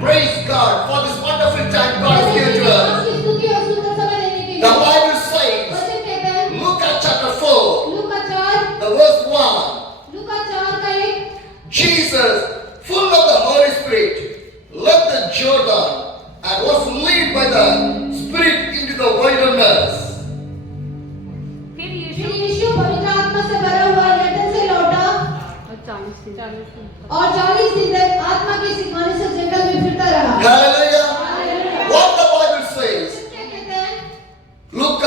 Praise God for this wonderful time God has given to us. उसकी स्तुति और सुंदर समय लेने के The लिए Bible says, वचन कहता है Luke chapter 4, Luka 4 the verse 1. लूका 4 का 1 Jesus, full of the Holy Spirit, left the Jordan and was led by the Spirit into the wilderness. फिर यीशु पवित्र आत्मा से भरा हुआ यरदन से लौटा और 40 दिन तक आत्मा के सिखाने से जंगल में फिरता रहा। Hallelujah. Hallelujah. What the Bible says, क्या कहते हैं? Luke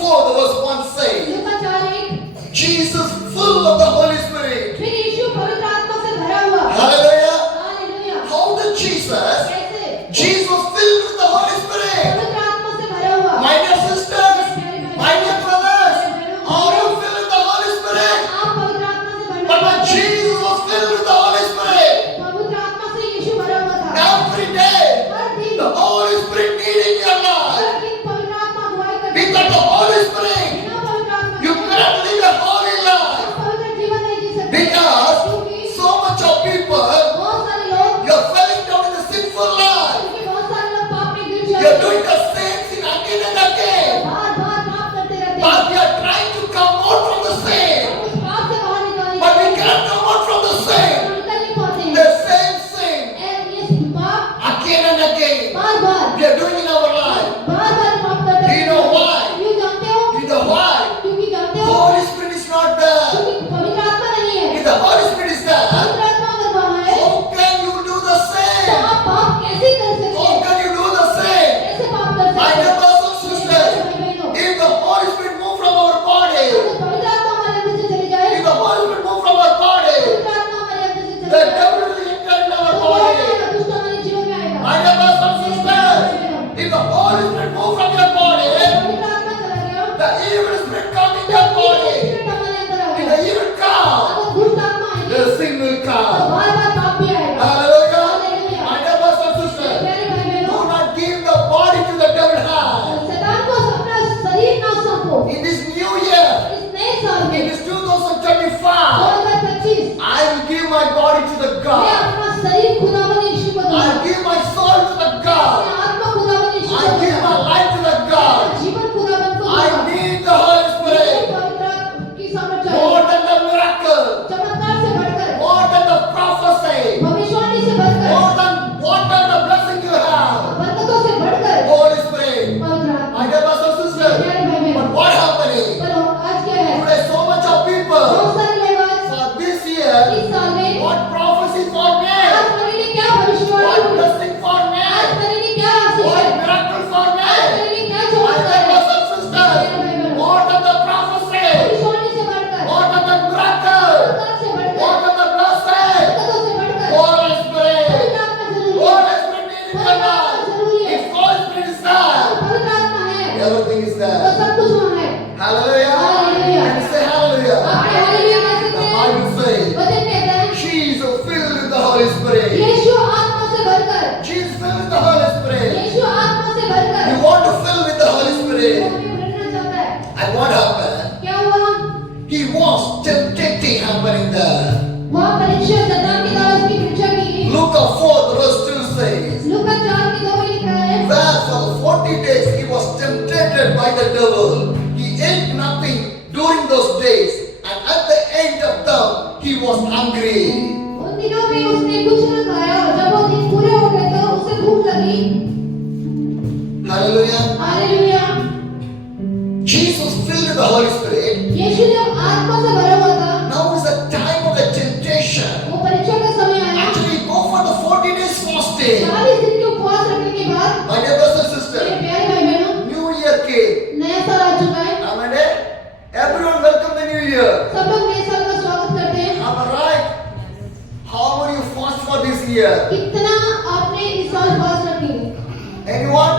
4, the verse 1 says, Luka 4:1 Jesus, full of the Holy Spirit. फिर यीशु पवित्र आत्मा से भरा हुआ। Hallelujah. Hallelujah. How did Jesus? कैसे? Jesus was filled with the Holy Spirit. पवित्र आत्मा से भरा हुआ। My dear sisters, my dear brothers, are you filled with the Holy Spirit? आप पवित्र आत्मा से भरा But हुआ when थे। Jesus was filled with the Holy Spirit, पवित्र आत्मा से यीशु भरा हुआ था। every day, हर दिन the Holy Spirit needed your life. हर दिन पवित्र आत्मा अगुवाई करती है। Without the Holy Spirit, बिना पवित्र आत्मा you के cannot live a holy life. आप पवित्र जीवन नहीं जी सकते। Because क्योंकि so much of people, बहुत सारे लोग you're falling down in the sinful life. क्योंकि बहुत सारे लोग पाप में गिर You're जाते doing हैं। the same thing again and again. बार-बार पाप करते रहते हैं। But we are trying to come out from the sin. हम उस पाप से बाहर निकलने But we के लिए cannot come out from the sin. हम निकल नहीं पाते हैं। The same sin ये पाप again and again. बार-बार We are doing in our life. बार-बार पाप करते Do you know why? क्यों जानते हो? Do you know why? क्योंकि जानते हो Holy Spirit is not there. क्योंकि पवित्र आत्मा नहीं है। If the Holy Spirit is there, पवित्र आत्मा अगर वहाँ है how can you do the तो sin? आप पाप कैसे कर सकते How हैं? can you do the sin? कैसे पाप कर सकते My हैं? dear brothers and sisters, भाई-बहनों, if the Holy Spirit move from our body, अगर पवित्र आत्मा हमारे अंदर से चली जाए, if the Holy Spirit move from our body, पवित्र आत्मा हमारे अंदर से चली the जाए, devil will enter in our तो वो body. आएगा, दुष्ट हमारे जीवन में आएगा। My dear brothers and sisters, if the Holy Spirit move from your body, पवित्र आत्मा चला गया, the evil spirit come in तो your evil body. spirit हमारे अंदर आ If गया। the evil come, अगर दुष्ट आत्मा आएगी, the sin will तो come. बार-बार पाप भी आएगा। Hallelujah. Hallelujah. My dear brothers and sisters, प्यारे भाई-बहनों, do not give the body to the devil hand. शैतान को अपना शरीर ना सौंपो। In this new year, इस नए साल in में this 2025, 2025 I will give my body to the मैं God. अपना शरीर खुदावंद यीशु को I दूंगा। give my soul to the God. मैं आत्मा खुदावंद यीशु को I give दूंगा। my life to the God. जीवन खुदावंद को I दूंगा। need the Holy Spirit पवित्र आत्मा की सामर्थ्य more चाहिए। than the miracle, चमत्कार से बढ़कर, more than the prophecy, भविष्यवाणी से बढ़कर, more than whatever blessing you have. बरकतों से बढ़कर Holy Spirit. पवित्र आत्मा। My dear brothers and sisters, प्यारे भाई-बहन, but what happening? पर आज क्या है? Today so much of people बहुत सारे लोग आज for this year इस साल में what prophecy for आज me? मेरे लिए क्या भविष्यवाणी What हुई? blessing for आज me? मेरे लिए क्या आशीष What है? miracle for आज me? मेरे लिए क्या My चमत्कार dear है? brothers and sisters, more than the prophecy, भविष्यवाणी से बढ़कर, more than the miracle, चमत्कार से बढ़कर, more than the blessing, बरकतों से बढ़कर, Holy Spirit, पवित्र आत्मा जरूरी है। Holy Spirit needs in your life. If Holy Spirit is there, पवित्र आत्मा है everything is तो there. सब कुछ वहाँ है। Hallelujah. Hallelujah. Can you say hallelujah? आपने हालेलुया कह The सकते हैं? Bible says, वचन कहता है, Jesus filled with the Holy Spirit. यीशु आत्मा से भरकर, Jesus filled with the Holy Spirit. यीशु आत्मा से भरकर, You want to fill with the Holy वो Spirit. हमें भरना चाहता है। And what happened? क्या हुआ? He was tempting happening there. वहाँ परीक्षा शैतान की द्वारा उसकी परीक्षा की। Luke 4 verse 2 says, लूका 4:2 में लिखा है, where for 40 days he was tempted by the devil. He ate nothing during those days, and at the end of them he was hungry. उन दिनों में उसने कुछ न खाया और जब वो दिन पूरे हो गए तो उसे भूख लगी। Hallelujah. Hallelujah. Jesus filled with the Holy Spirit. यीशु जब आत्मा से भरा हुआ था, Now is the time of the temptation. वो परीक्षा का समय आया। Actually, go for the 40 days fasting. 40 दिन के उपवास रखने के बाद, My dear brothers and मेरे sisters, प्यारे भाई-बहनों, New Year came. नया साल आ चुका है। Amen. Everyone welcome the New Year. सब लोग नए साल का स्वागत करते हैं। Am I right? How many you fast for this year? कितना आपने इस साल उपवास रखेंगे? Anyone?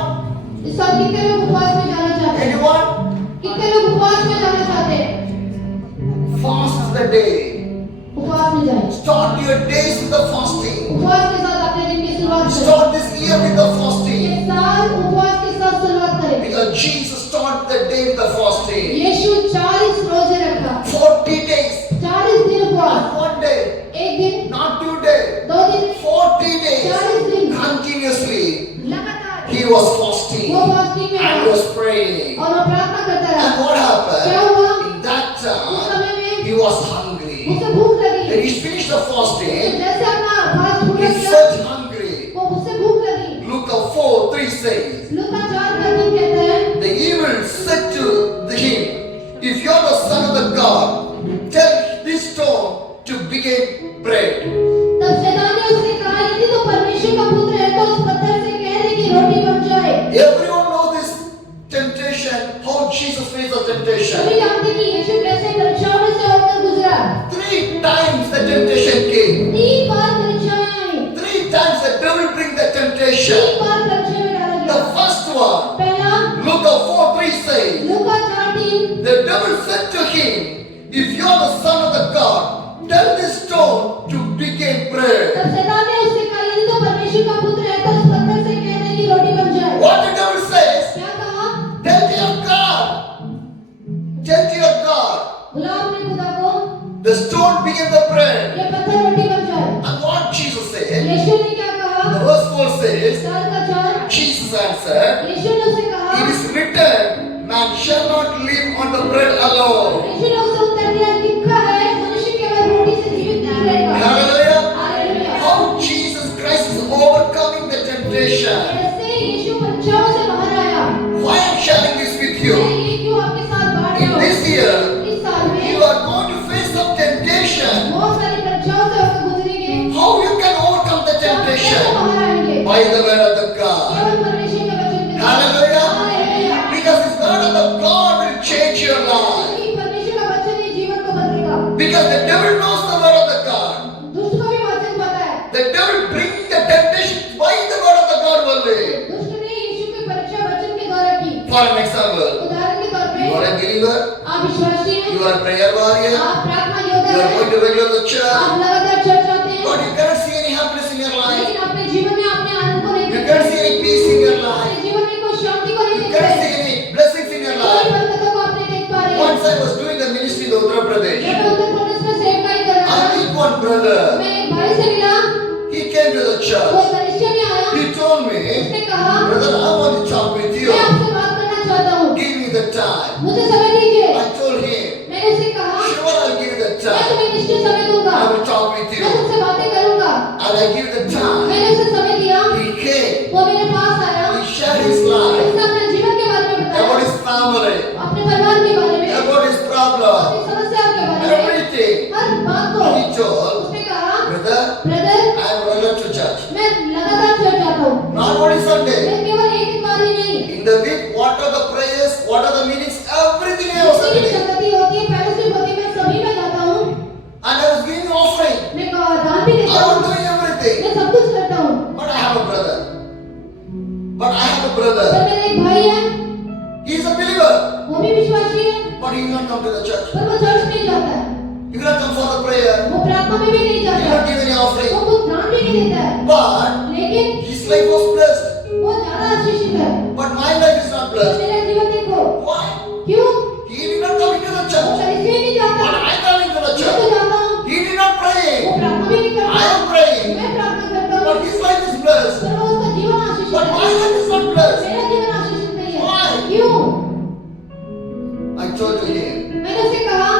इस साल कितने लोग उपवास में जाना चाहते हैं? Anyone? कितने लोग उपवास में जाना चाहते हैं? Fast the day. उपवास में जाएं। Start your days with the fasting. उपवास के साथ अपने दिन की शुरुआत करें। Start this year with the ये fasting. साल उपवास के साथ शुरुआत करें। Because Jesus started the day with the fasting. यीशु 40 रोजे रखा। 40 days. 40 दिन उपवास। Not one day. एक दिन, Not 2 days. 2 दिन, 40 days. 40 दिन Continuous was fasting वो फास्टिंग में and था was praying. और वो प्रार्थना करता रहा। And what क्या happened? हुआ? In that उस time, समय में he was hungry. उसे भूख लगी। When he finished the तो fasting, जैसे अपना फास्ट पूरा he किया, felt hungry. वो उसे भूख लगी। Luke 4:3 says, लूका 4:3 कहता है, the evil said to him, if you are the son of the God, tell this stone to become bread. तब शैतान ने उससे कहा, यदि तू परमेश्वर का पुत्र है तो उस पत्थर से कह दे कि रोटी बन जाए। Everyone knows this temptation, how Jesus faced the temptation. सभी जानते हैं कि यीशु कैसे परीक्षाओं में से होकर गुजरा। 3 times the temptation came. 3 बार परीक्षाएं आई। 3 times the devil bring the temptation. 3 बार परीक्षा में डाला The गया। first one, पहला Luke 4:3 says, Luka 4:3, the devil said to him, if you are the son of the God, tell this stone to become bread. तब शैतान ने उससे कहा, यदि तू परमेश्वर का पुत्र है तो उस पत्थर से कह दे कि रोटी बन जाए। What the devil says, क्या कहा? tell to your God, tell to your God, बुलाओ अपने खुदा को, the stone became the bread. ये पत्थर रोटी बन जाए। And what Jesus said, यीशु ने क्या कहा? the verse 4 says, 4:4, Jesus answered, यीशु ने उसे कहा, it is written, man shall not live on the bread alone. यीशु ने उसे उत्तर दिया, लिखा है, मनुष्य केवल रोटी से जीवित नहीं रहेगा। Hallelujah. Hallelujah. How Jesus Christ is overcoming the temptation. कैसे यीशु परीक्षाओं से बाहर आया? Why I am sharing this with मैं you? ये क्यों आपके साथ बांट In रहा हूँ? this year, इस साल में you are going to face some temptation. बहुत सारी परीक्षाओं से होकर गुजरेंगे। How you can overcome the तो आप कैसे temptation? बाहर आएंगे? By the word of the God. केवल परमेश्वर के वचन के द्वारा। Hallelujah. Hallelujah. Because this word of the God will change your life. क्योंकि परमेश्वर का वचन ही जीवन को बदलेगा। Because the devil knows the word of the God. दुष्ट को भी वचन पता है। The devil brings the temptation by the word of the God only. दुष्ट ने यीशु की परीक्षा वचन के द्वारा की। For an example, उदाहरण के तौर you are पे a believer, आप विश्वासी हैं, you are a prayer warrior, आप प्रार्थना योद्धा you are हैं, going to regular the church, आप लगातार चर्च आते हैं, but you cannot see any happiness in your life. लेकिन अपने जीवन में अपने आनंद को नहीं You देखते। cannot see any peace in your life. अपने जीवन में कोई शांति को नहीं You cannot देखते। see any blessings in your कोई life. बरकतों को आप नहीं देख पा रहे हैं। Once I was doing the ministry in Uttar Pradesh, जब मैं उत्तर प्रदेश में सेवकाई कर रहा I था, meet one brother. मैं एक भाई से मिला, He came to the वो church. कलीसिया में आया, He told me, उसने कहा, brother, I want to talk with you. मैं आपसे बात करना चाहता हूँ, Give me the time. मुझे समय दीजिए। I told him, मैंने उसे कहा, sure, I'll give you the मैं time. तुम्हें निश्चित समय दूंगा, I will talk with मैं you. तुमसे बातें करूंगा। And I give the time. मैंने उसे समय दिया, He came. वो मेरे पास आया, He shared his life उसने अपने जीवन के बारे में about बताया, his family, अपने परिवार के बारे में, about his problem, अपनी समस्या के बारे में, everything. हर बात को। He told, उसने कहा, brother, brother, I am regular to church. मैं लगातार चर्च आता हूँ, Not only Sunday. मैं केवल एक इतवार ही नहीं, In the week, what are the prayers, what are the meetings, everything I was जितनी भी attending. संगति होती है, fellowship होती है, मैं सभी में जाता हूँ। And I was giving offering. मैं दान भी I देता was हूँ, doing everything. मैं सब कुछ करता हूँ। But I have a brother. But I have a पर brother. मेरा एक भाई है, He is a believer. वो भी विश्वासी है, But he will not come to the church. पर वो चर्च नहीं जाता है, He will not come for the prayer. वो प्रार्थना में भी नहीं He will जाता not है, give any वो offering. कुछ दान भी नहीं देता है, But लेकिन his life was blessed. वो ज्यादा आशीषित है। But my life is not तो blessed. मेरा जीवन देखो, Why? क्यों? He did not come into the वो church. कलीसिया में नहीं जाता, But I come into the मैं तो church. जाता हूँ, He did not वो pray. प्रार्थना भी नहीं I करता, am praying. मैं प्रार्थना करता हूँ, But his life is blessed. पर वो उसका जीवन आशीषित But my है, life is not blessed. मेरा जीवन आशीषित नहीं है। Why? क्यों? I told to him, मैंने उसे कहा,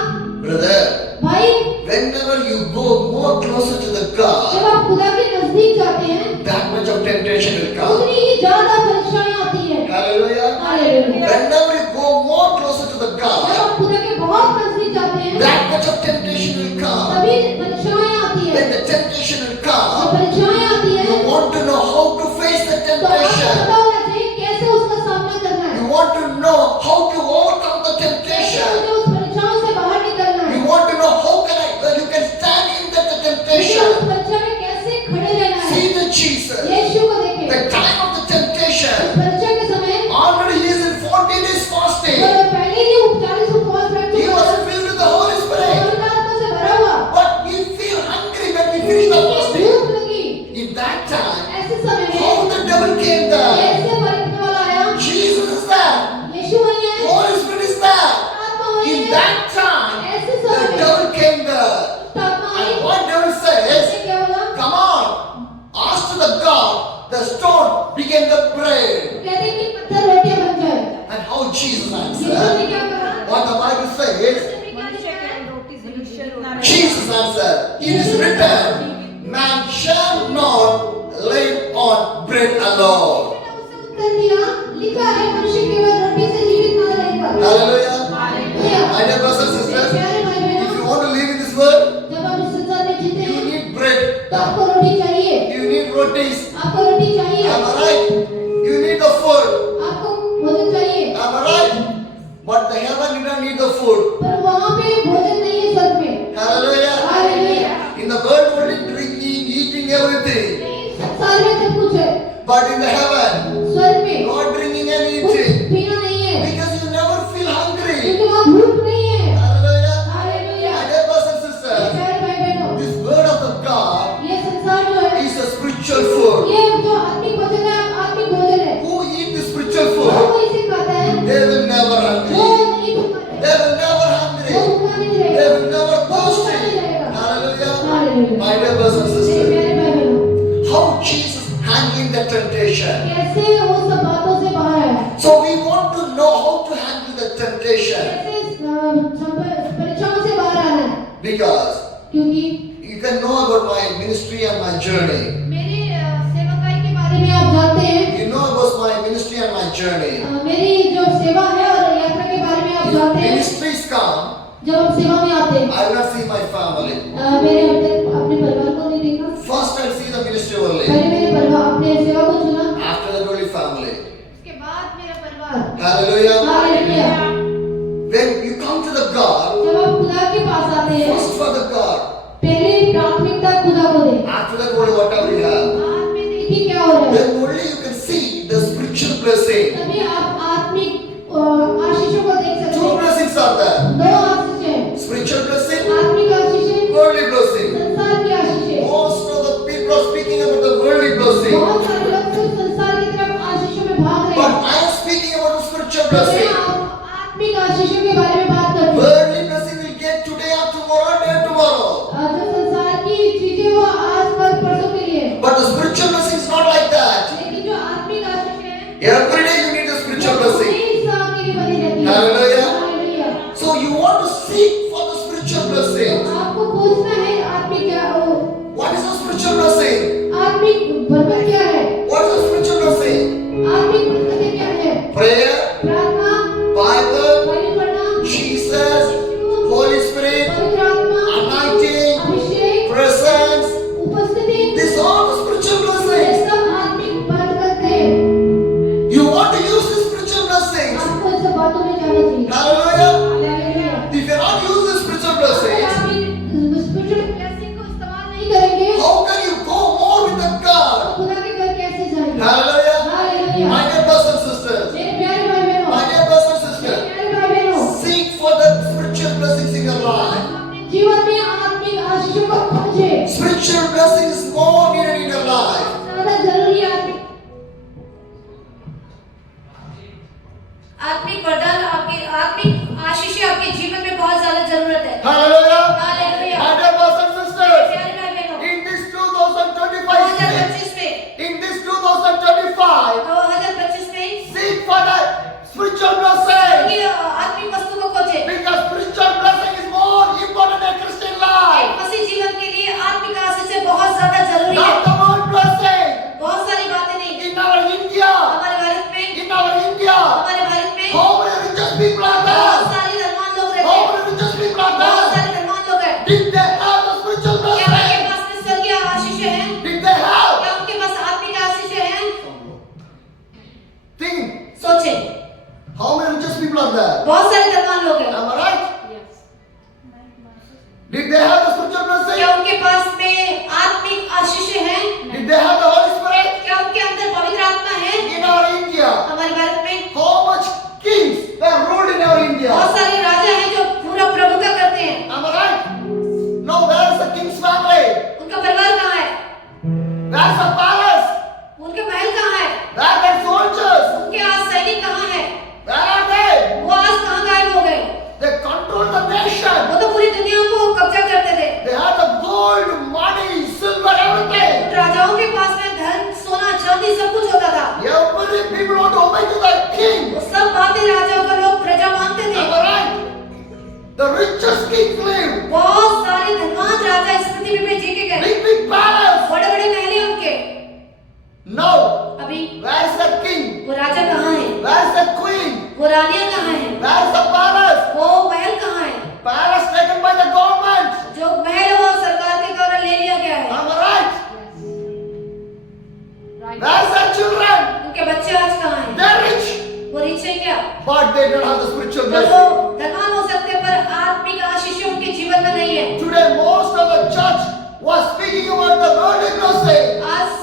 brother, भाई, whenever you go more closer to the God, जब आप खुदा के नजदीक जाते हैं, that much of temptation will come. उतनी ही ज्यादा परीक्षाएं आती हैं। Hallelujah. Hallelujah. Whenever you go more closer to the जब God, आप खुदा के बहुत नजदीक जाते हैं, that much of temptation will come. तभी परीक्षाएं आती हैं। When the temptation will जब come, परीक्षाएं आती हैं, you want to know how to face the तो आपको temptation. पता होना चाहिए कैसे उसका सामना करना है। You want to know how to overcome the कैसे temptation. मुझे उस परीक्षाओं से बाहर निकलना है। You want to know how can you can stand in that मुझे उस temptation. परीक्षा में कैसे खड़े रहना है। See the Jesus. यीशु को देखें। The time of the उस temptation. परीक्षा के समय Already he is in 40 days fasting. वो पहले ही 40 उपवास रख He चुका was था। filled with the Holy Spirit. पवित्र आत्मा से भरा हुआ। But we feel hungry when we finish the fasting. भूख लगी। In that time, ऐसे समय how में the devil came there? कैसे परखने वाला आया? Jesus is there. यीशु वहीं है। Holy Spirit is there. आत्मा वहीं In है। that time, ऐसे the समय में devil came there. आत्मा आई। And what devil says, ऐसे क्या बोला? come on, ask to the God, the stone became the bread. is written, man shall not live on bread alone. उसने उत्तर दिया, लिखा है मनुष्य केवल रोटी से जीवित न रहेगा। Hallelujah. Hallelujah. My dear brothers and sisters, प्यारे भाई if बहनों, you want to live in this world, जब आप इस संसार में जीते you हैं need bread. तो आपको रोटी चाहिए, You need rotis. आपको रोटी चाहिए, Am I right? You need the food. आपको भोजन चाहिए। Am I right? But the heaven did not need the food. पर वहाँ पे भोजन नहीं है स्वर्ग में। Hallelujah. Hallelujah. In the world only drinking, eating everything. संसार में सब कुछ है, But in the heaven, स्वर्ग में not drinking and कुछ eating. पीना नहीं है, Because you never feel hungry. क्योंकि वहाँ भूख नहीं है। Hallelujah. Hallelujah. My dear brothers and sisters, प्यारे भाई बहनों, this word of the God ये संसार जो है, is a spiritual food. ये जो आत्मिक भोजन है, आत्मिक भोजन है। Who eat the spiritual वो food, इसे खाता है, they will never वो hungry. नहीं भूखा They रहेगा, will never वो hungry. भूखा नहीं They रहेगा। will never thirsty. Hallelujah. Hallelujah. My dear brothers and मेरे sisters, प्यारे भाई बहनों, how Jesus handling the temptation. कैसे वो सब बातों से बाहर है, So we want to know how to handle the temptation, कैसे परीक्षाओं से बाहर आना है, because क्योंकि you can know about my ministry and my journey. मेरी सेवकाई के बारे में आप जानते हैं, You know about my ministry and my journey. मेरी जो सेवा है और यात्रा के बारे में आप जानते हैं। Ministries come, जब हम सेवा में आते हैं, I will not see my family. मैंने अब तक अपने परिवार को नहीं देखा, First I see the ministry only. पहले मैंने परिवार अपने सेवा को चुना, After that only family. उसके बाद मेरा परिवार। Hallelujah. Hallelujah. When you come to the God, जब आप खुदा के पास आते हैं, first for the God. पहले प्राथमिकता खुदा को दें। After that only whatever you have. बाद में देखिए क्या हो रहा है, Then only you can see the spiritual blessing. तभी आप आत्मिक आशीषों को देख सकते Two हैं। blessings are there. दो आशीष हैं, Spiritual blessing, आत्मिक आशीष है, worldly blessing. संसार की आशीष है। Most of the people are speaking about the worldly blessing. बहुत सारे लोग सिर्फ संसार की तरफ आशीषों में भाग रहे But हैं। I am speaking about the spiritual तो मैं blessing. आत्मिक आशीषों के बारे में बात करती हूँ। Worldly blessing will get today or tomorrow, day tomorrow. जो संसार की चीजें वो आज कल परसों के लिए, But the spiritual blessing is not like that. लेकिन जो आत्मिक आशीष है, Every day you need the spiritual वो blessing. हमें इंसान के लिए बनी रहती है। Hallelujah. Hallelujah. So you want to seek for the spiritual blessing. आपको पूछना है आत्मिक क्या हो, What is the spiritual blessing? आत्मिक बरकत क्या है, What is the spiritual blessing? आत्मिक बरकतें क्या है, Prayer, प्रार्थना, Bible, बाइबल पढ़ना, Jesus, Holy Spirit, पवित्र आत्मा, anointing, अभिषेक, presence. उपस्थिति, These are all the spiritual ये blessings. सब आत्मिक बरकत है। You want to use the spiritual blessings. आपको इन सब बातों में जाना चाहिए। Hallelujah. Hallelujah. If you not use the spiritual अगर blessings, आप इन spiritual blessing को इस्तेमाल नहीं करेंगे, how can you go more with the God? तो खुदा के घर कैसे जाएंगे? Hallelujah. Hallelujah. My dear brothers and sisters, मेरे प्यारे भाई बहनों, my dear brothers and मेरे sisters, प्यारे भाई बहनों, seek for the spiritual blessings in your life. अपने जीवन में आत्मिक आशीषों को खोजें। Spiritual blessing is more needed in your life. ज़्यादा जरूरी है आत्मिक वरदान, आपके आत्मिक आशीष आपके जीवन में बहुत ज्यादा जरूरत है। Hallelujah. Hallelujah. My dear brothers and sisters, प्यारे भाई बहनों, in this 2025, 2025 में in this 2025, 2025 में seek for the spiritual blessing. ये आत्मिक वस्तु को खोजें। Because spiritual blessing is more important in Christian life. एक मसीह जीवन के लिए आत्मिक आशीष से बहुत ज्यादा जरूरी है। Not the world blessing. बहुत सारी बातें नहीं, In our India, हमारे भारत में, in our India, हमारे भारत में how many richest people are बहुत there? सारे धनवान लोग रहते How हैं, many richest people are बहुत there? सारे धनवान लोग हैं। Did they have the spiritual क्या उनके blessing? पास में स्वर्गीय आशीष है? Did they have? क्या उनके पास आत्मिक आशीष है? Think. सोचें, How many richest people are there? बहुत सारे धनवान लोग हैं। Am I right? Did they have the spiritual blessing? क्या उनके पास में आत्मिक आशीष है? Did they have the Holy Spirit? क्या उनके अंदर पवित्र आत्मा है? In our India, हमारे भारत में how much kings were ruled in our India? बहुत सारे राजा हैं जो पूरा प्रभुता करते हैं। Am I right? Now where is the king's family? उनका परिवार कहाँ है? Where is the palace? उनके महल कहाँ है? Where are the soldiers? उनके आज सैनिक कहाँ है? Where are they? वो आज कहाँ गायब हो गए? They control the nation. वो तो पूरी दुनिया को कब्जा करते थे। They have the gold, money, silver, everything. उन राजाओं के पास में धन, सोना, चांदी सब कुछ होता था। Every people want to obey to the king. वो सब बातें राजाओं को लोग प्रजा मानते थे। Am I right? The richest kings live. बहुत सारे धनवान राजा इस पृथ्वी पे but they don't have the spiritual तो वो blessing. धनवान हो सकते हैं, पर आत्मिक आशीष उनके जीवन में नहीं है। Today, most of the church was speaking about the worldly blessing, आज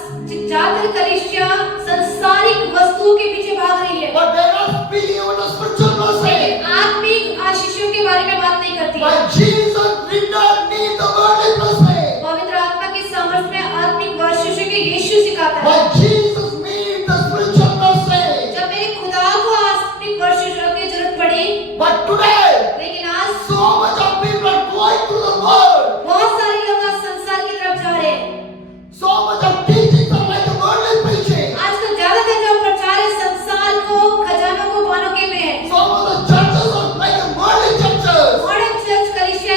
ज्यादातर कलीसिया संसारिक वस्तुओं के पीछे भाग रही है, but they're not speaking about the spiritual blessing. लेकिन आत्मिक आशीषों के बारे में बात नहीं करती है। But Jesus did not need the worldly blessing. पवित्र आत्मा की सामर्थ्य में आत्मिक आशीषों के यीशु सिखाता है। But Jesus needs the spiritual blessing. जब मेरे खुदा को आत्मिक आशीषों की जरूरत पड़ी, But today, लेकिन आज so much of people are going through the world. बहुत सारे लोग आज संसार की तरफ जा रहे हैं। So much of teachings are like the worldly preaching. आजकल ज्यादातर जो प्रचार है संसार को, खजानों को पाने में है। Some of the churches are like the worldly churches. Modern church कलीसिया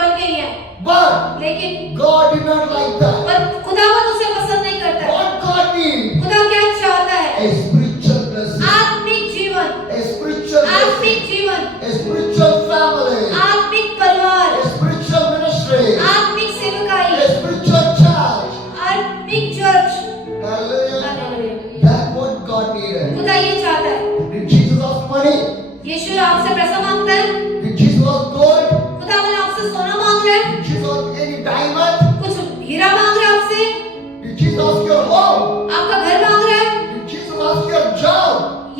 बन गई है, But लेकिन God did not like that. पर खुदावंद उसे पसंद नहीं करता है। What God needs? खुदा क्या चाहता है? A spiritual blessing. आत्मिक जीवन, A spiritual blessing. आत्मिक जीवन, A spiritual family. आत्मिक परिवार, A spiritual ministry. आत्मिक सेवकाई, A spiritual church. आत्मिक church. Hallelujah. Hallelujah. That's what God needed. खुदा ये चाहता है। Did Jesus ask money? यीशु आपसे पैसा मांगता है, Did Jesus ask gold? खुदावंद आपसे सोना मांग रहा है, Did Jesus ask any diamond? कुछ हीरा मांग रहा है आपसे, Did Jesus ask your home? आपका घर मांग रहा है, Did Jesus ask your job?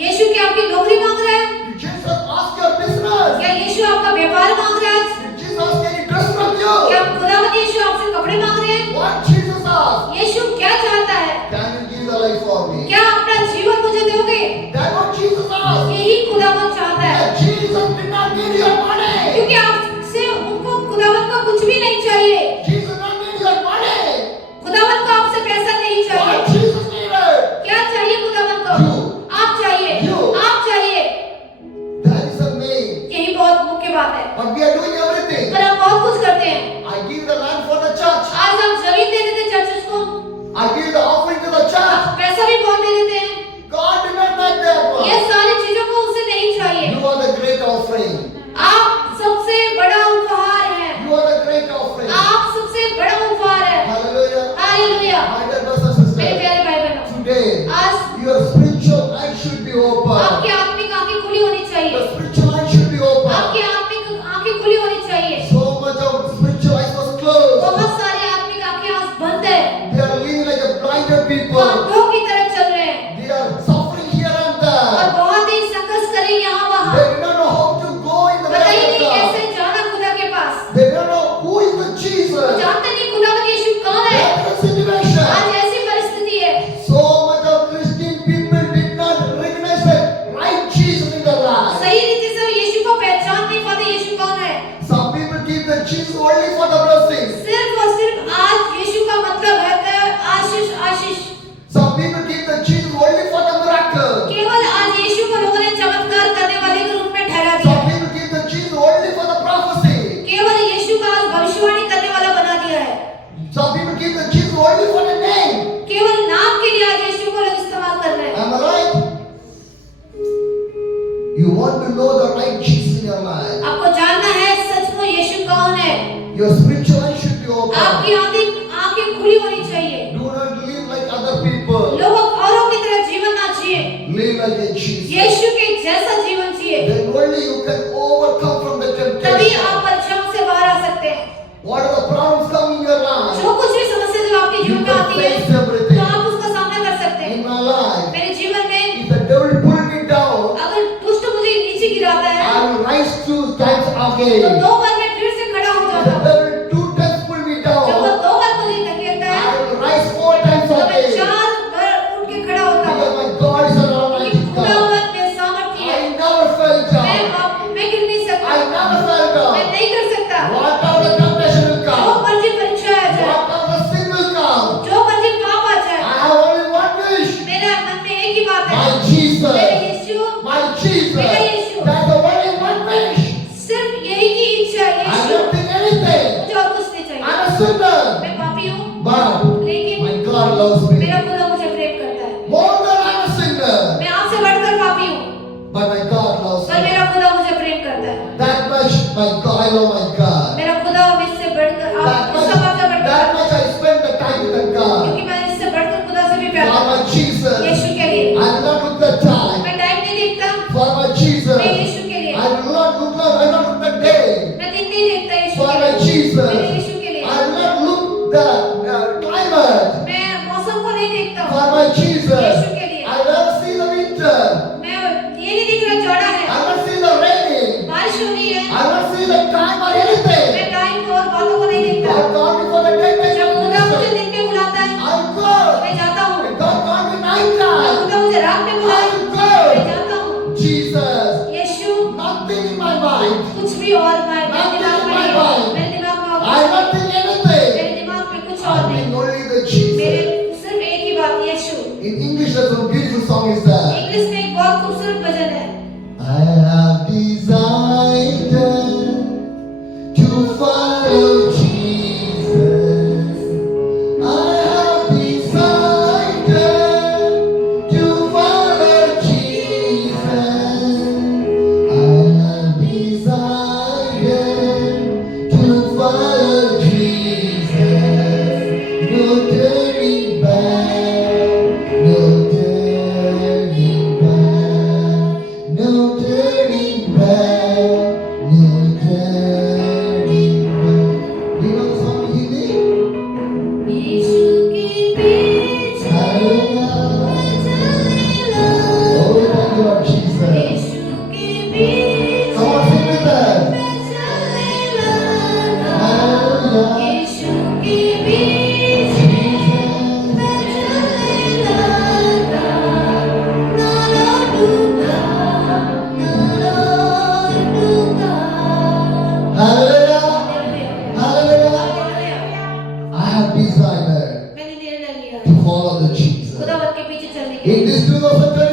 यीशु क्या आपकी नौकरी मांग रहा है, Did Jesus ask your business? क्या यीशु आपका व्यापार मांग रहा है, Did Jesus ask any dress from you? क्या खुदावंद यीशु आपसे कपड़े मांग रहे हैं? What Jesus asked? यीशु क्या चाहता है? Can you give the life for me? क्या अपना जीवन मुझे दोगे? That's what Jesus asked. यही खुदावंद चाहता है, And Jesus did not need your money. क्योंकि आपसे उनको खुदावंद को कुछ भी नहीं चाहिए। Jesus did not need your money. खुदावंद को आपसे पैसा नहीं चाहिए। What Jesus needed? क्या चाहिए खुदावंद को? You. आप चाहिए, You. आप चाहिए। That is the main. यही बहुत मुख्य बात है। But we are doing everything. पर हम बहुत कुछ करते हैं। I give the land for the church. आज हम जमीन दे देते हैं चर्चेस को, I give the offering to the church. पैसा भी बहुत दे देते हैं। God did not like that ये one. सारी चीजों को उसे नहीं चाहिए। You are the great offering. आप सबसे बड़ा उपहार है, You are the great offering. आप सबसे बड़ा उपहार है। Hallelujah. Hallelujah. My dear brothers and मेरे sisters, प्यारे भाई बहनों, today आज your spiritual eyes should be open. आपकी आत्मिक आंखें खुली होनी चाहिए। The spiritual eyes should be open. आपकी आत्मिक आंखें खुली होनी चाहिए। So much of spiritual eyes was closed. बहुत सारी आत्मिक आंखें आज बंद है, They are living like a blinded वो people. अंधों की तरह चल रहे हैं They are suffering here and और there. बहुत ही संघर्ष करें यहाँ वहाँ। They do not know how to go in the पता way ही of नहीं God. कैसे जाना खुदा के पास। They don't know who is the वो Jesus. जानते नहीं खुदावंद यीशु कौन है। That is the situation. आज ऐसी परिस्थिति है, So much of Christian people did not recognize the right Jesus in their life. सही रीति से यीशु को पहचान नहीं पाते यीशु कौन है। Some people keep the Jesus only for the blessings. सिर्फ और सिर्फ आज यीशु का मतलब है कि आशीष आशीष। Some people keep the Jesus only for the miracle. केवल आज यीशु को लोगों ने चमत्कार करने वाले के रूप में ठहरा दिया। Some people keep the Jesus only for the prophecy. केवल यीशु का आज भविष्यवाणी करने वाला बना दिया है। Some people keep the Jesus only for the name. केवल नाम के लिए आज यीशु को लोग इस्तेमाल कर रहे हैं। Am I right? You want to know the right Jesus in your life. आपको जानना है सच में यीशु कौन है। Your spiritual eyes should be open. आपकी आंखें खुली होनी चाहिए। Do not live like other people. लोगों औरों की तरह जीवन ना जिए, Live like a Jesus. यीशु के जैसा जीवन जिए, Then only you can overcome from the तभी temptation. आप परीक्षाओं से बाहर आ सकते हैं। What are the problems coming in your life? जो कुछ भी समस्या जब आपके You जीवन में can आती है, face everything. तो आप उसका सामना कर सकते हैं। In my life, मेरे जीवन में if the devil pull me down, अगर दुष्ट मुझे नीचे गिराता है, I will rise 2 times तो again. 2 बार मैं फिर से खड़ा हो If जाता the हूँ। devil 2 times pull me जब वो down, 2 बार मुझे धकेलता है, I will rise 4 times तो मैं again. 4 बार उठ के खड़ा होता हूँ। Because my God is an almighty क्योंकि God. खुदावंद में सामर्थ्य है। I never fell down. मैं गिर नहीं सकता, I never fell मैं down. नहीं कर सकता। Whatever the temptation will जो come, मर्जी परीक्षा आ जाए, whatever the sin will come, जो मर्जी पाप आ जाए, I have only one wish. मेरे मन में एक ही बात है, My मेरे Jesus. Yeshu, My Jesus. मेरा यीशु। That's the only one wish. सिर्फ यही की इच्छा है I Yeshu. don't think anything. मुझे और कुछ नहीं चाहिए। I'm a sinner. मैं पापी हूँ, But लेकिन my God loves me. मेरा खुदा मुझे प्रेम करता है। More than I'm a sinner. मैं आपसे बढ़कर पापी हूँ, But my God loves पर me. मेरा खुदा मुझे प्रेम करता है। That much my God, I love my God. मेरा खुदा मुझसे बढ़कर That आप much, इसका मतलब बढ़कर, that much I spend the time with the God. क्योंकि मैं इससे बढ़कर खुदा से भी प्यार For करता my हूँ। Jesus. यीशु के लिए I do not look the time. मैं टाइम नहीं देखता, For my Jesus. climate. मैं मौसम को नहीं देखता For हूँ my Jesus. यीशु के लिए I never see the winter. मैं ये नहीं देख रहा जाड़ा है I never see the raining. बारिश हो रही है I never see the time or anything. मैं टाइम को और बातों को नहीं देखता God called me for the daytime जब खुदा मुझे ministry. दिन में बुलाता है I go. मैं जाता हूँ And God called me night जब time. खुदा मुझे रात में बुलाए I मैं go. जाता हूँ Jesus. Yeshu Nothing in my mind. कुछ भी और मेरे दिमाग में नहीं है मेरे दिमाग में और I कुछ nothing नहीं anything. मेरे दिमाग में कुछ और I नहीं think only the Jesus. मेरे सिर्फ एक ही बात यीशु In English, there's one beautiful song is that. English में एक बहुत खूबसूरत भजन है I have decided to follow Jesus. I have decided to follow Jesus. I have decided to follow Jesus. No turning back, no turning back, no turning back, no turning back. Do you know the song in Hindi? यीशु के पीछे Hallelujah. चलेला Oh, thank you, Lord Jesus. यीशु के पीछे Come on, sing with us. चलेला Hallelujah. यीशु के पीछे चलेला ना लौटूंगा ना लौटूंगा Hallelujah. Hallelujah. I have decided मैंने निर्णय लिया to follow the Jesus. खुदावंत के पीछे चलने के In this 2020